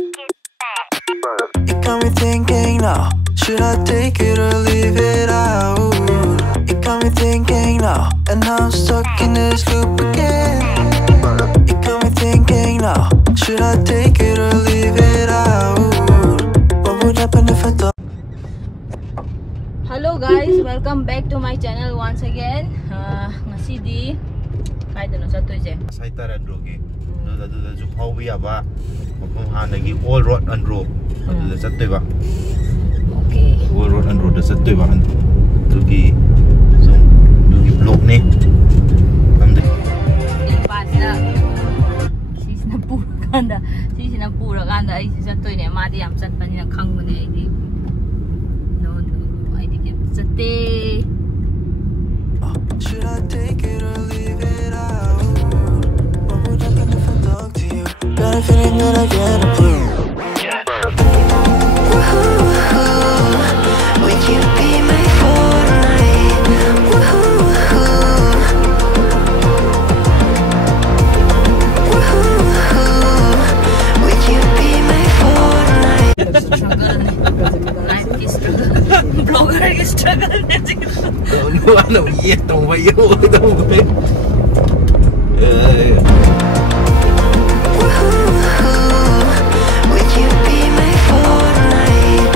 It got me thinking now, should I take it or leave it out? It got me thinking now, and now I'm stuck in this loop again. It got me thinking now, should I take it or leave it out? What would happen if I thought? Hello guys, welcome back to my channel once again. Ngasidi kai dano chatoise Saitara Andro ki da ju haubi aba mafam hanagi all road Andro da chattoi ba. Okay, all road Andro da chattoi ba dugi block ne amde pasna sisna pura ganda ai chattoi ne madi yam chatpani na khangbane ai di no ai di ke chatte. Should I take it or leave it out? What would happen if I talk to you? Got a feeling that I get a clue. Would you be my fortnight? Would you be my fortnight? Struggle, life is struggle, blogger is struggle. ano yetong bayo daw ba. Would you be my fortnight?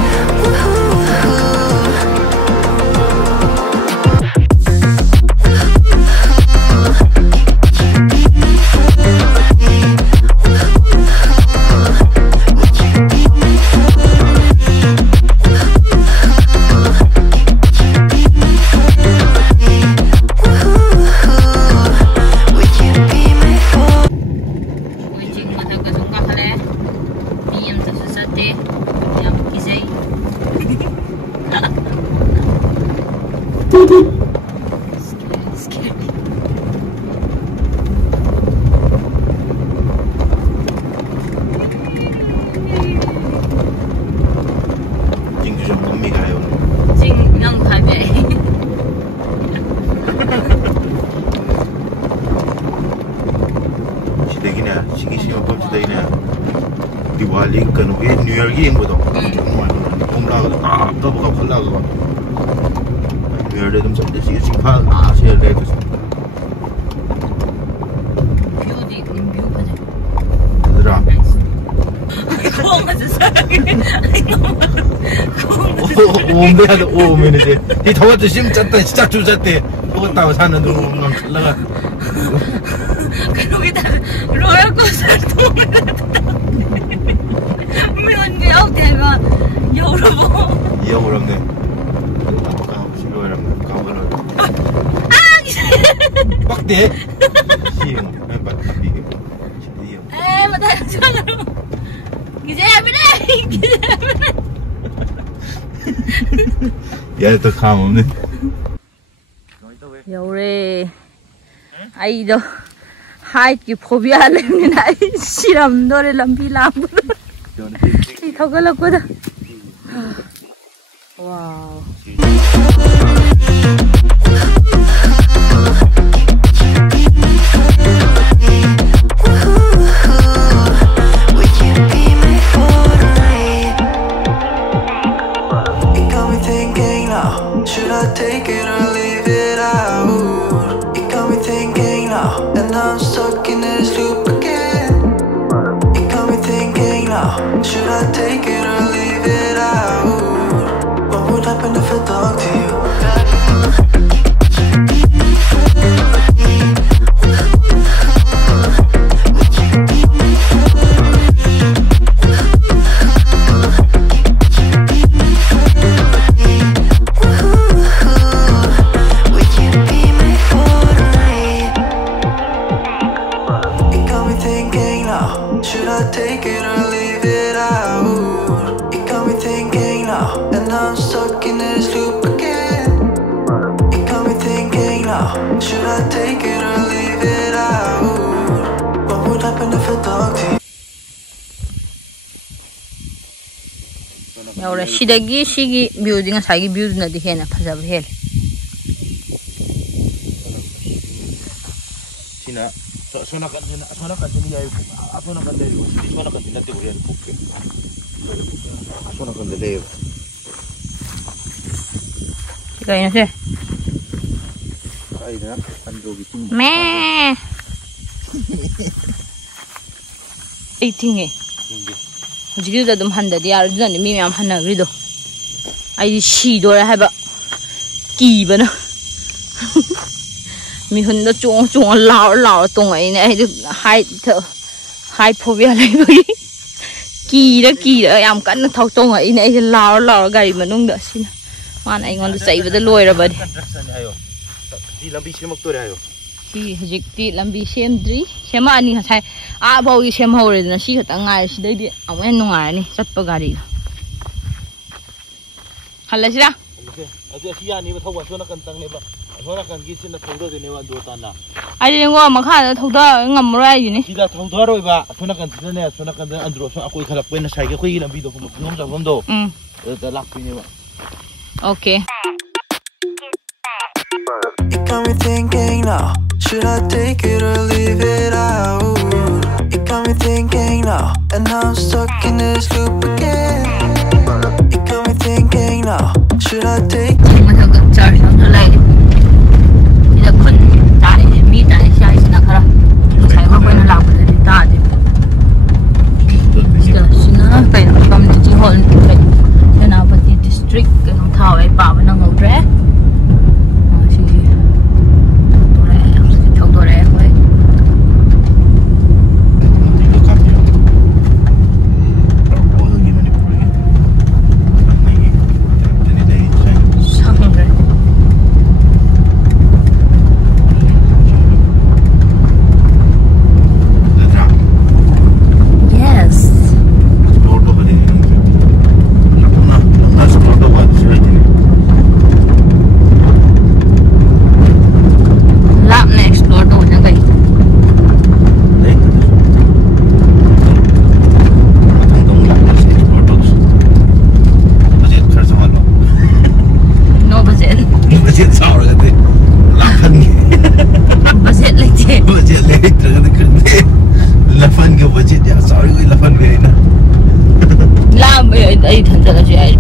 Diwali kanu New Year game bodo umla ka khalla ga New Year de dum chapte si imphal se re ko view di view bhaja dra khong ma sa o me ha o me ne de ti thawa de sim chatta sta chu chatte o ta wa san ndu ngam khalla ga kanu ki ta roller coaster to me out there 여우럽네. 빡대. 시행. 빡대. Eh, mà tại sao cái gì em đây? 얘 또 감 없네. 여우래. ai đâu hai cái phobia lên này siram đó làm gì làm thì thâu cái là quoi đó. Wow. Should I take it or leave it out? It got me thinking now, and I'm stuck in this loop again. It got me thinking now, should I take it or leave it out? What would happen if I talk to you? Should I take it or leave it out? It got me thinking now, and I'm stuck in this loop again. It got me thinking now, should I take it or leave it out? What would happen if I talk to you? Ahora 시대기 시기 뮤딩은 자기 뮤드나 디해나 파자브 헬. 지나 Sona kan ya sona kan le sona kan na te ko yan pukke sona kan le Cái nó thế. Cái đó Andro gitu. Mẹ. Ê thinh nghe. Hujik da dum handa di ar dun mi am hana rido. Ai shi do ra hai ba. Kỳ ba na. Mi hun da chung chung lao tong ai ne hai phobia lai ba. Kỳ da am kan thau tong ai ne lao gari manung da sin. Man ai ngon sai ba da loi ra ba di. Di lambi semak to ra yo. Ki hujik ti lambi semdri. Sema ani sai a bau di sem hore na si khata ngai si dai di awen nungai ni chatpa gari. Hala sira. Ase asia ni ba thau wa sona kan tang ne ba. Sona kan gi sin na thau do ne wa do ta na. Ai di ngo makha da thau da ngam ro ai ni. Sida thau do roi ba sona kan ne sona kan Andro so akoi khalak pe na sai ke khoi lambi do ngom sa ngom do. Da lak pe ne ba. Okay. It got me thinking now, should I take it or leave it out? It got me thinking now, and now I'm stuck in this loop again. It got me thinking now, should I take Mình thằng cực trời xong rồi lại bây giờ khẩn tại mi tại sai xin khara sai mà quên làm cái gì ta thì giờ xin nó phải làm công để chỉ hồn vậy cho nào phải đi district cái thằng thảo ấy bảo với nó ngầu rẽ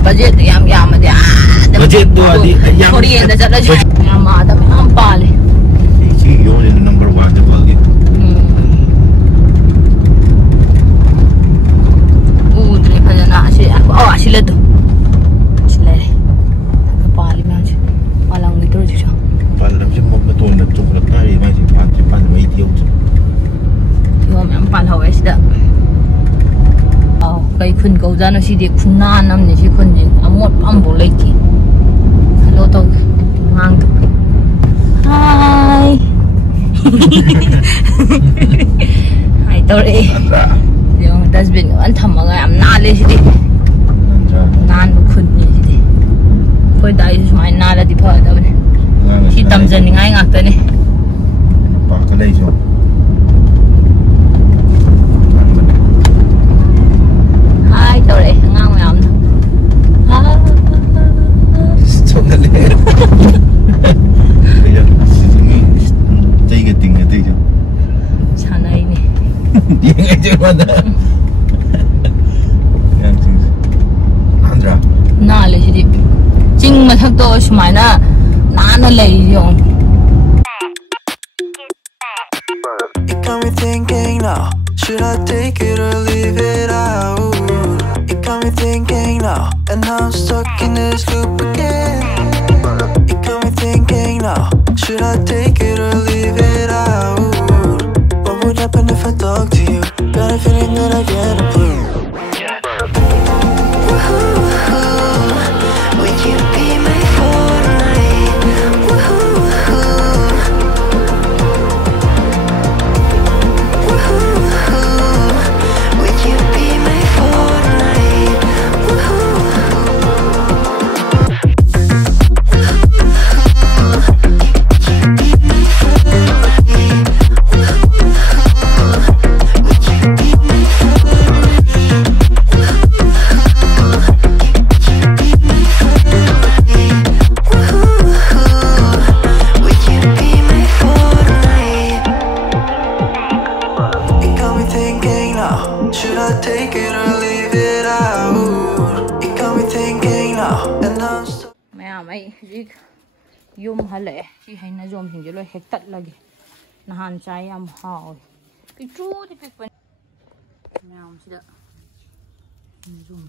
budget yam mà budget to adi yam Korean da jala jai yam ada me am pale si yo ne number 1 da balgi ne phajana asi asi le do sile pale me aje palang ni to ji palang ji mo to na to la tari mai ji pan mai ti yo me am pal hawe sida cái khun cầu ra nó chỉ để khun na năm này chỉ khun gì một âm bộ lấy thì hello tôi ngang tục hi hi tôi đi yung dustbin anh thầm ở em na lấy gì đi nan bộ khun gì đi thôi đại mai na là đi phơi đâu này chỉ tầm dần ngay ngạc tới này bảo cái đây rồi tôi đây ngang ngoài ẩm trông thật lẽ bây giờ chơi cái tình cái chứ sao này nè đi ngay chưa bao giờ Andro na lấy gì chinh mà thằng tôi mày na nó lấy dùng It got me thinking now, should I take it or leave it out? It got me thinking now, and now I'm stuck in this loop again. It got me thinking now, should I take it or leave it out? What would happen if I talk to you? Got a feeling that I get a clue. Would you be my fortnight? Would you be my fortnight? Would you be my fortnight? it or leave it out. It got me thinking now, and I'm stuck. Mẹ mày gì yum hả lệ chị hay nó zoom hình rồi hết tật lagi nó hàn trái em hỏi cái chú thì cái mẹ ông chị đó zoom